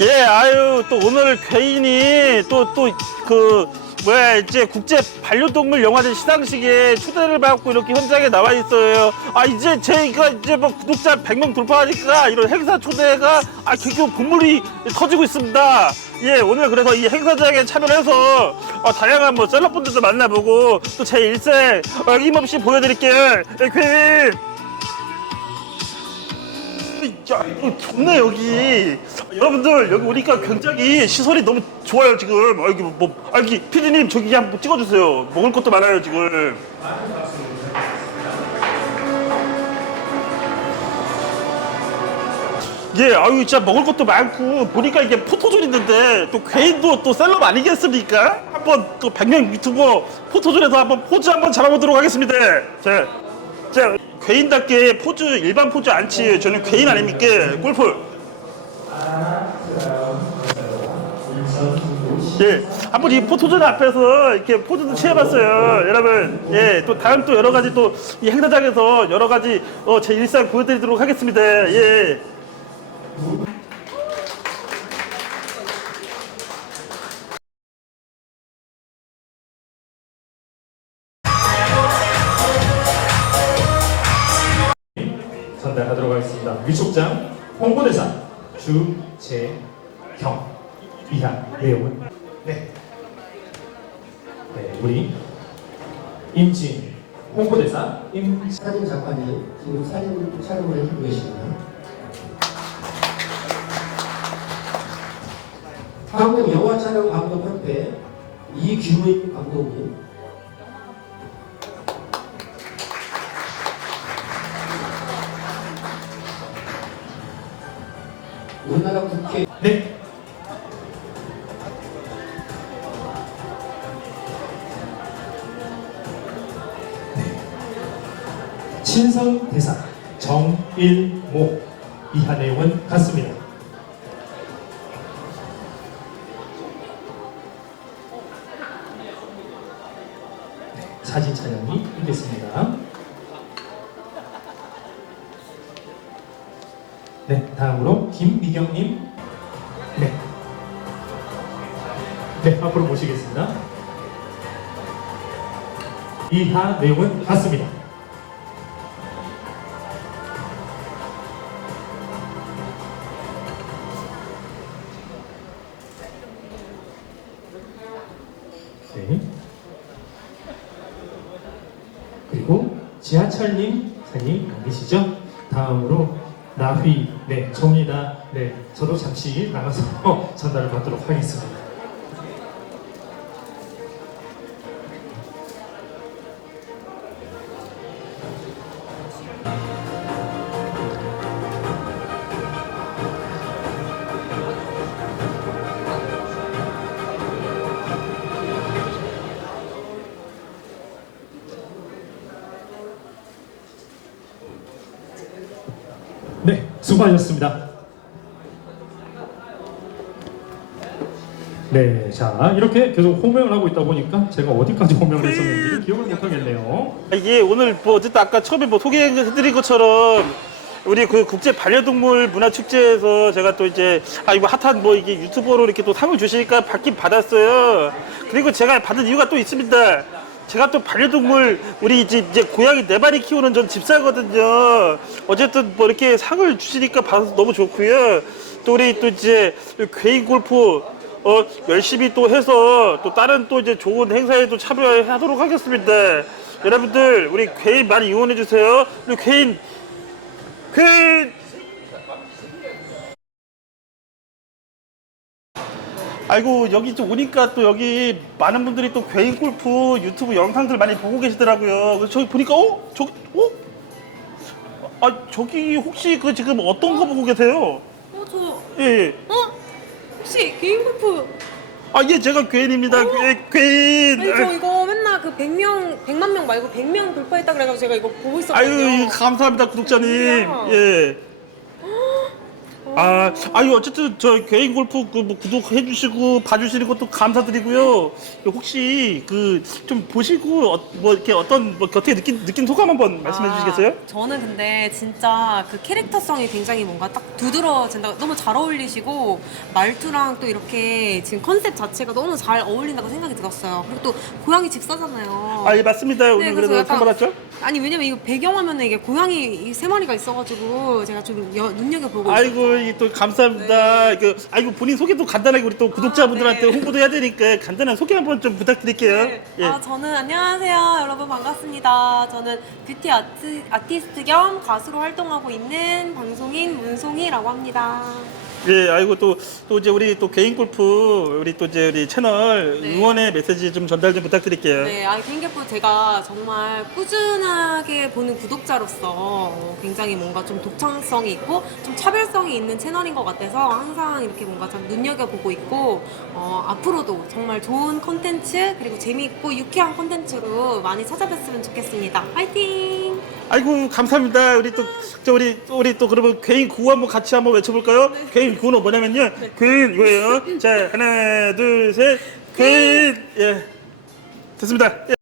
예, 아유, 또 오늘 괴인이 또, 또, 그, 뭐야, 이제 국제 반려동물 영화제 시상식에 초대를 받고 이렇게 현장에 나와 있어요. 아, 이제 제가 이제 뭐 구독자 100명 돌파하니까 이런 행사 초대가, 아, 결국 본물이 터지고 있습니다. 예, 오늘 그래서 이 행사장에 참여를 해서 어, 다양한 뭐 셀럽분들도 만나보고 또 제 일생 어, 어김없이 보여드릴게요. 예, 괴인! 야, 이거 좋네 여기. 여러분들 여기 오니까 굉장히 시설이 너무 좋아요 지금. 아, 여기 뭐, 뭐 아, 여기 피디님 저기 한번 찍어주세요. 먹을 것도 많아요 지금. 예, 아유 진짜 먹을 것도 많고 보니까 이게 포토존 있는데 또 개인도 또 셀럽 아니겠습니까? 한번 또 100명 유튜버 포토존에서 한번 포즈 한번 잡아보도록 하겠습니다. 자, 자 개인답게 포즈 일반 포즈 안 치요. 저는 개인 아닙니까? 골프. 예, 한번 이 포토존 앞에서 이렇게 포즈도 취해봤어요. 여러분, 예, 또 다음 또 여러 가지 또 이 행사장에서 여러 가지 어, 제 일상 보여드리도록 하겠습니다. 예. 위촉장 홍보대사 주재형 이하 내용은 네. 네, 우리 임진 홍보대사 임 사진 작가님 지금 사진 촬영을 해주고 계십니다. 한국 영화 촬영 감독 협회 이규민 감독님 우리나라 국회 네. 친선 대사 정일모 이하 내용은 같습니다. 네, 사진 촬영이 있겠습니다. 네, 다음으로 김미경님. 네. 네, 앞으로 모시겠습니다. 이하 내용은 같습니다. 네. 그리고 지하철님 사진 안 계시죠? 다음으로 나휘, 네, 접니다. 네, 저도 잠시 나가서 전달을 받도록 하겠습니다. 네, 수고하셨습니다. 네, 자 이렇게 계속 호명을 하고 있다 보니까 제가 어디까지 호명을 했었는지 기억을 못 하겠네요. 이게 오늘 뭐 어쨌든 아까 처음에 뭐 소개해드린 것처럼 우리 그 국제 반려동물 문화 축제에서 제가 또 이제 아 이거 핫한 뭐 이게 유튜버로 이렇게 또 상을 주시니까 받긴 받았어요. 그리고 제가 받은 이유가 또 있습니다. 제가 또 반려동물 우리 이제 이제 고양이 네 마리 키우는 전 집사거든요. 어쨌든 뭐 이렇게 상을 주시니까 받아서 너무 좋고요. 또 우리 또 이제 괴인 골프 어 열심히 또 해서 또 다른 또 이제 좋은 행사에도 참여하도록 하겠습니다. 여러분들 우리 괴인 많이 응원해 주세요. 우리 괴인 괴인 아이고 여기 좀 오니까 또 여기 많은 분들이 또 괴인 골프 유튜브 영상들 많이 보고 계시더라고요. 그래서 저기 보니까 어 저기 어? 아 저기 혹시 그 지금 어떤 거 보고 계세요? 어, 저, 예. 예. 어? 혹시 개인 골프? 아, 예, 제가 괴인입니다. 괴, 괴인. 아니, 저 이거 맨날 그 100명, 100만 명 말고 100명 돌파했다 그래가지고 제가 이거 보고 있었거든요. 아유, 감사합니다, 구독자님. 아니야. 예. 어, 아, 아유 어쨌든 저 개인 골프 그뭐 구독해 주시고 봐 주시는 것도 감사드리고요. 혹시 그 좀 보시고 어, 뭐 이렇게 어떤 뭐 곁에 느낀 느낀 소감 한번 말씀해 아, 주시겠어요? 저는 근데 진짜 그 캐릭터성이 굉장히 뭔가 딱 두드러진다. 너무 잘 어울리시고 말투랑 또 이렇게 지금 컨셉 자체가 너무 잘 어울린다고 생각이 들었어요. 그리고 또 고양이 직사잖아요. 아, 예 맞습니다. 오늘 네, 그래서 그래도 약간- 상 받았죠? 아니 왜냐면 이거 배경화면에 이게 고양이 이세 마리가 있어가지고 제가 좀 여- 눈여겨보고 아이고 이또 감사합니다. 그 아이고 본인 소개도 간단하게 우리 또 구독자분들한테 네. 홍보도 해야 되니까 간단한 소개 한번 좀 부탁드릴게요. 네. 예. 아, 저는 안녕하세요. 여러분 반갑습니다. 저는 뷰티 아트, 아티스트 겸 가수로 활동하고 있는 방송인 문송이라고 합니다. 예, 아이고 또, 또 이제 우리 또 개인 골프 우리 또 이제 우리 채널 네. 응원의 메시지 좀 전달 좀 부탁드릴게요. 네, 아, 개인기프 제가 정말 꾸준하게 보는 구독자로서 어, 굉장히 뭔가 좀 독창성이 있고 좀 차별성이 있는 채널인 것 같아서 항상 이렇게 뭔가 좀 눈여겨보고 있고 어, 앞으로도 정말 좋은 컨텐츠 그리고 재미있고 유쾌한 컨텐츠로 많이 찾아뵀으면 좋겠습니다. 화이팅! 아이고 감사합니다. 우리 또 저 우리 또 우리 또 그러면 개인 구호 한번 같이 한번 외쳐볼까요? 개인 구호는 뭐냐면요. 개인 이거예요. 자 하나 둘 셋. 개인 예 됐습니다. 예.